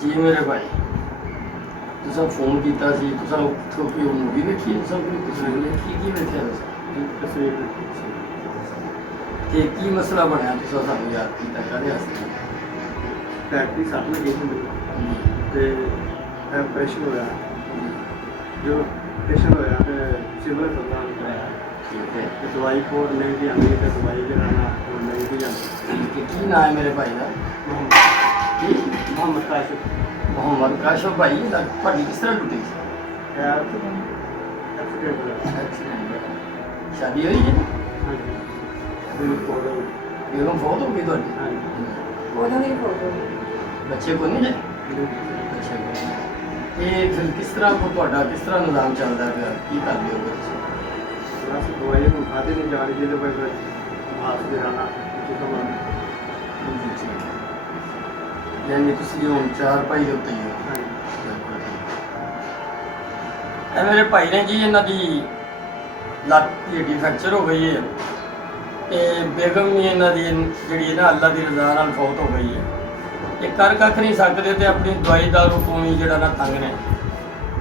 जी मेरे भाई तुसा फोन किया सी तुसा कोई मूवी देखी तुसा कोई तस्वीर देखी की देखिया तस्वीर ते की मसला बनया तुसा सानू याद कीता काहदे वास्ते फैक्ट्री सट लगी थी तो ऑपरेशन होया जो ऑपरेशन होया तो सिविल अस्पताल कराया ठीक है तो दवाई को नहीं भी आती तो दवाई जो है ना वो नहीं भी आती कि की नाम है मेरे भाई का की मोहम्मद काशिफ मोहम्मद काशिफ भाई ਤੁਹਾਡੀ किस तरह टूटी एक्सीडेंट होया एक्सीडेंट शादी हुई है हाँ जी बिल्कुल बेगम फौत हो गई ਤੁਹਾਡੀ हाँ जी ਉਹਨਾਂ ਦੀ ਫੋਟੋ ਬੱਚੇ ਕੋ ਨਹੀਂ ਨੇ ਬੱਚੇ ਕੋ ਨਹੀਂ ਇਹ ਫਿਰ ਕਿਸ ਤਰ੍ਹਾਂ ਕੋ ਤੁਹਾਡਾ ਕਿਸ ਤਰ੍ਹਾਂ ਨਿਜ਼ਾਮ ਚੱਲਦਾ ਪਿਆ ਕੀ ਕਰਦੇ ਹੋ ਤੁਸੀਂ बस दवाई को खाते नहीं जा रही जिसे भाई हाथ से रहना यानी ਤੁਸੀਂ ਹੁਣ ਚਾਰ ਭਾਈ ਦੇ ਉੱਤੇ ਹੀ ਹੋ हाँ जी ਇਹ ਮੇਰੇ ਭਾਈ ਨੇ ਜੀ ਇਹਨਾਂ ਦੀ ਲੱਤ ਦੀ ਹੱਡੀ ਫ੍ਰੈਕਚਰ ਹੋ ਗਈ ਹੈ ਤੇ ਬੇਗਮ ਵੀ ਇਹਨਾਂ ਦੀ ਜਿਹੜੀ ਹੈ ਨਾ ਅੱਲਾ ਦੀ ਰਜ਼ਾ ਨਾਲ ਫੌਤ ਹੋ ਗਈ ਹੈ ਇਹ ਕਰ ਕੱਖ ਨਹੀਂ ਸਕਦੇ ਤੇ ਆਪਣੀ ਦਵਾਈ ਦਾਰੂ ਤੋਂ ਵੀ ਜਿਹੜਾ ਨਾ ਤੰਗ ਨੇ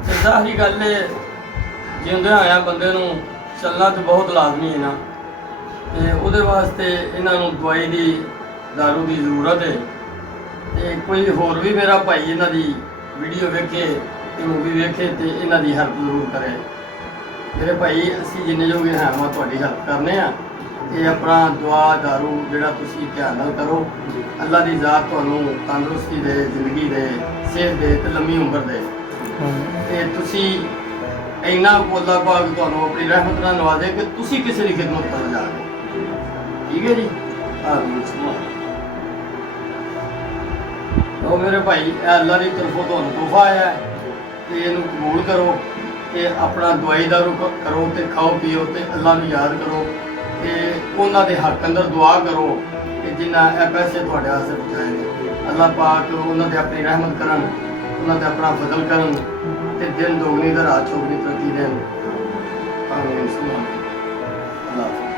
ਤੇ ਜ਼ਾਹਰੀ ਗੱਲ ਹੈ ਜਿਉਂਦੇ ਹੋਇਆ ਬੰਦੇ ਨੂੰ ਚੱਲਣਾ ਤਾਂ ਬਹੁਤ ਲਾਜ਼ਮੀ ਹੈ ਨਾ ਤੇ ਉਹਦੇ ਵਾਸਤੇ ਇਹਨਾਂ ਨੂੰ ਦਵਾਈ ਦੀ ਦਾਰੂ ਦੀ ਜ਼ਰੂਰਤ ਹੈ ਤੇ ਕੋਈ ਹੋਰ ਵੀ ਮੇਰਾ ਭਾਈ ਇਹਨਾਂ ਦੀ ਵੀਡੀਓ ਵੇਖੇ ਤੇ ਮੂਵੀ ਵੇਖੇ ਤੇ ਇਹਨਾਂ ਦੀ ਹੈਲਪ ਜ਼ਰੂਰ ਕਰੇ ਮੇਰੇ ਭਾਈ ਅਸੀਂ ਜਿੰਨੇ ਜੋਗੇ ਹਾਂ ਮੈਂ ਤੁਹਾਡੀ ਹੈਲਪ ਕਰਨੇ ਆ ਤੇ ਆਪਣਾ ਦੁਆ ਦਾਰੂ ਜਿਹੜਾ ਤੁਸੀਂ ਧਿਆਨ ਨਾਲ ਕਰੋ ਅੱਲਾ ਦੀ ਜ਼ਾਤ ਤੁਹਾਨੂੰ ਤੰਦਰੁਸਤੀ ਦੇ ਜ਼ਿੰਦਗੀ ਦੇ ਸਿਹਤ ਦੇ ਤੇ ਲੰਮੀ ਉਮਰ ਦੇ ਤੇ ਤੁਸੀਂ ਇੰਨਾ ਬੋਲਾ ਭਾਗ ਤੁਹਾਨੂੰ ਆਪਣੀ ਰਹਿਮਤ ਨਾਲ ਨਵਾਜ਼ੇ ਕਿ ਤੁਸੀਂ ਕਿਸੇ ਦੀ ਖਿਦਮਤ ਕਰਨ ਜਾਓਗੇ ਠੀਕ ਹੈ ਜੀ ਆਮੀਨ ਉਹ ਮੇਰੇ ਭਾਈ ਇਹ ਅੱਲਾ ਦੀ ਤਰਫੋਂ ਤੁਹਾਨੂੰ ਤੋਹਫਾ ਆਇਆ ਹੈ ਤੇ ਇਹਨੂੰ ਕਬੂਲ ਕਰੋ ਤੇ ਆਪਣਾ ਦਵਾਈ ਦਾਰੂ ਕਰੋ ਤੇ ਖਾਓ ਪੀਓ ਤੇ ਅੱਲਾ ਨੂੰ ਯਾਦ ਕਰੋ ਤੇ ਉਹਨਾਂ ਦੇ ਹੱਕ ਅੰਦਰ ਦੁਆ ਕਰੋ ਕਿ ਜਿੰਨਾ ਇਹ ਪੈਸੇ ਤੁਹਾਡੇ ਵਾਸਤੇ ਪਹੁੰਚਾਏ ਨੇ ਅੱਲਾ ਪਾਕ ਉਹਨਾਂ ਦੇ ਆਪਣੀ ਰਹਿਮਤ ਕਰਨ ਉਹਨਾਂ ਤੇ ਆਪਣਾ ਫਜ਼ਲ ਕਰਨ ਤੇ ਦਿਨ ਦੋਗਣੀ ਤੇ ਰਾਤ ਚੌਗਣੀ ਤਰੱਕੀ ਦੇਣ ਆਮੀਨ ਸੁਭਾਨ ਅੱਲਾਹ